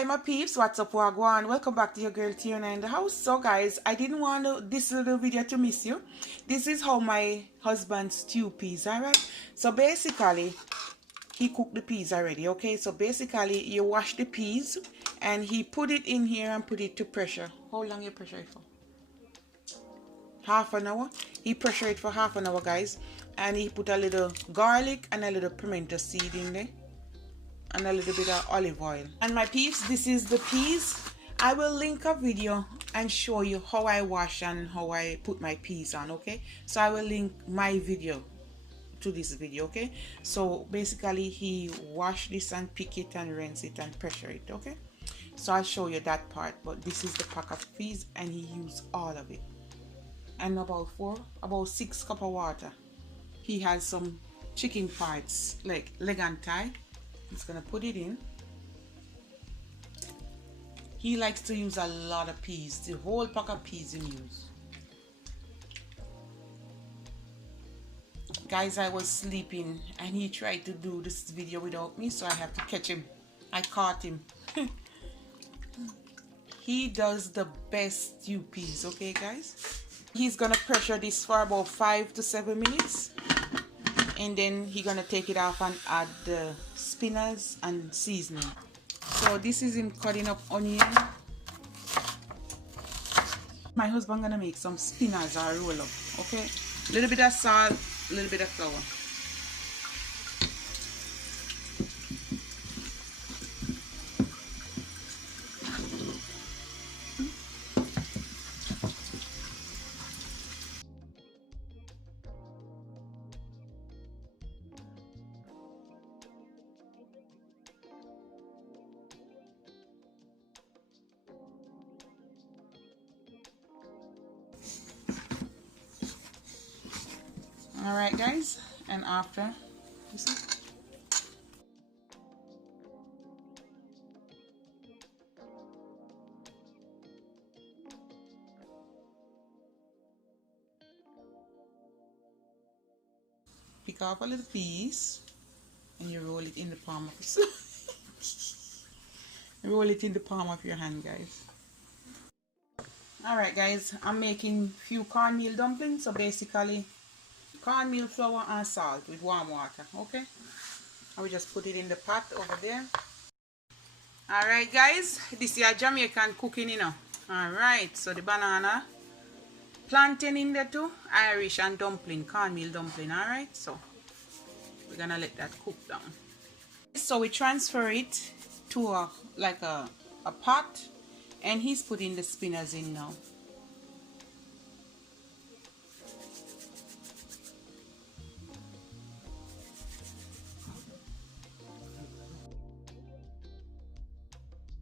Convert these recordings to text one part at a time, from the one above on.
Hi my peeps, what's up, wagwan? Welcome back to your girl Tiana in the house. So guys, I didn't want this little video to miss you. This is how my husband stew peas, alright? So basically, he cooked the peas already, okay? So basically, you wash the peas and he put it in here and put it to pressure. How long you pressure it for? Half an hour. He pressure it for half an hour, guys. And he put a little garlic and a little pimento seed in there. And a little bit of olive oil. And my peeps, this is the peas. I will link a video and show you how I wash and how I put my peas on, okay? So I will link my video to this video, okay? So basically he wash this and pick it and rinse it and pressure it, okay? So I'll show you that part, but this is the pack of peas and he used all of it. And about 6 cups of water. He has some chicken parts like leg and thigh. He's gonna put it in. He likes to use a lot of peas, the whole pack of peas he uses. Guys, I was sleeping and he tried to do this video without me, so I have to catch him. I caught him. He does the best stew peas, okay guys? He's gonna pressure this for about 5 to 7 minutes. And then he's gonna take it off and add the spinach and seasoning. So this is him cutting up onion. My husband gonna make some spinach or roll up, okay? A little bit of salt, a little bit of flour. Alright guys, and after, you see? Pick off a little piece and you roll it in the palm of your roll it in the palm of your hand, guys. Alright guys, I'm making few cornmeal dumplings, so basically cornmeal flour and salt with warm water, okay? I will just put it in the pot over there. Alright guys, this is a Jamaican cooking, you know. Alright, so the banana, plantain in there too, Irish and dumpling, cornmeal dumpling, alright? So we're gonna let that cook down. So we transfer it to a pot, and he's putting the spinach in now.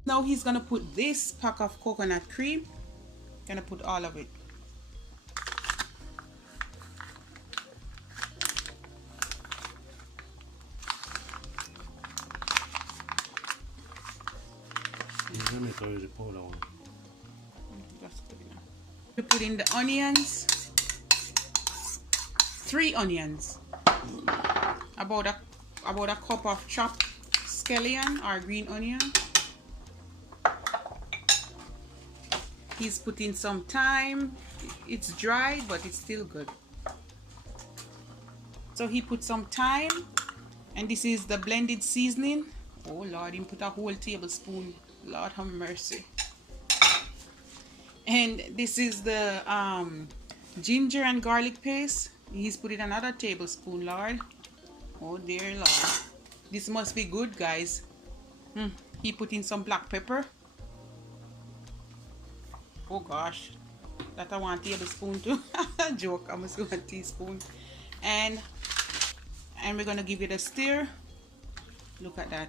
Now he's gonna put this pack of coconut cream. Gonna put all of it. We put in the onions. 3 onions. About a cup of chopped scallion or green onion. He's putting some thyme. It's dry, but it's still good. So he put some thyme, and this is the blended seasoning. Oh Lord, he put a whole tablespoon. Lord have mercy. And this is the ginger and garlic paste. He's putting another tablespoon, Lord. Oh dear Lord. This must be good, guys. He put in some black pepper. Oh gosh, that I want a tablespoon too. Joke, I must go 1 teaspoon. And we're gonna give it a stir. Look at that.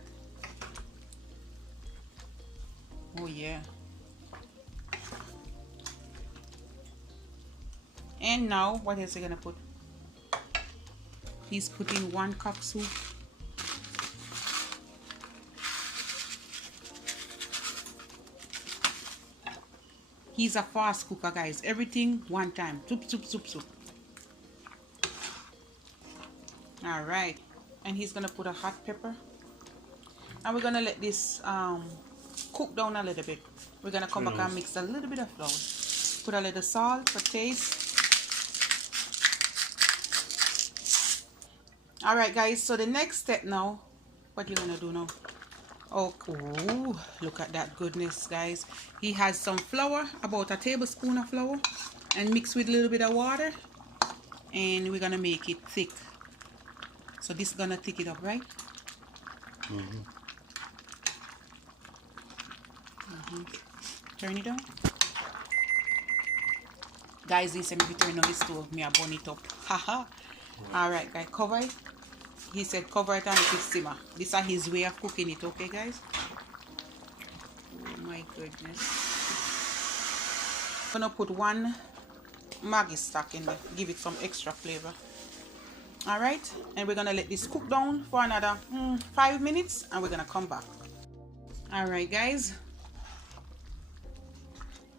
Oh yeah. And now what else are you gonna put? He's putting 1 cup soup. He's a fast cooker, guys. Everything one time. Soup, soup, soup, soup. Alright. And he's gonna put a hot pepper. And we're gonna let this cook down a little bit. We're gonna come back and mix a little bit of flour. Put a little salt for taste. Alright guys, so the next step now, what you gonna do now? Oh, ooh, look at that goodness, guys. He has some flour, about a tablespoon of flour, and mix with a little bit of water, and we're gonna make it thick. So this is gonna thick it up, right? Turn it on. Guys, this is me turn on the stove, me a burn it up. Haha. Alright guys, cover it. He said cover it and let it simmer. This is his way of cooking it, okay guys? Oh my goodness. I'm gonna put 1 Maggi stock in there, give it some extra flavor. Alright, and we're gonna let this cook down for another 5 minutes, and we're gonna come back. Alright guys,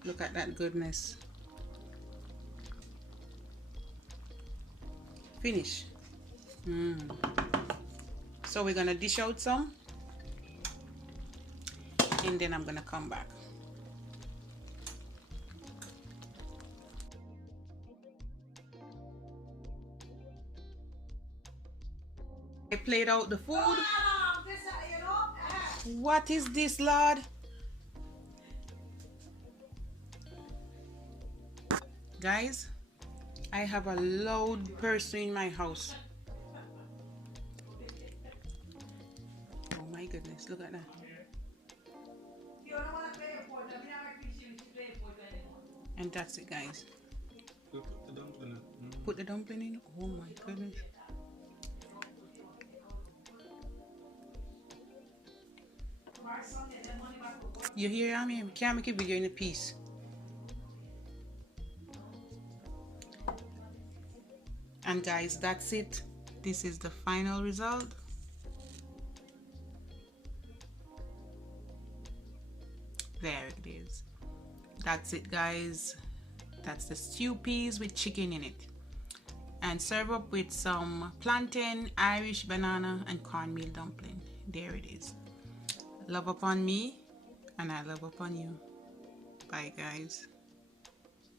look at that goodness. Finish. So we're gonna dish out some, and then I'm gonna come back. I played out the food. What is this, Lord? Guys, I have a loud person in my house. Oh my goodness, look at that. And that's it, guys. Put the dumpling in. Oh my goodness. You hear me? We can't make a video in a piece. And guys, that's it. This is the final result. There it is. That's it, guys. That's the stew peas with chicken in it. And serve up with some plantain, Irish banana, and cornmeal dumpling. There it is. Love upon me, and I love upon you. Bye, guys.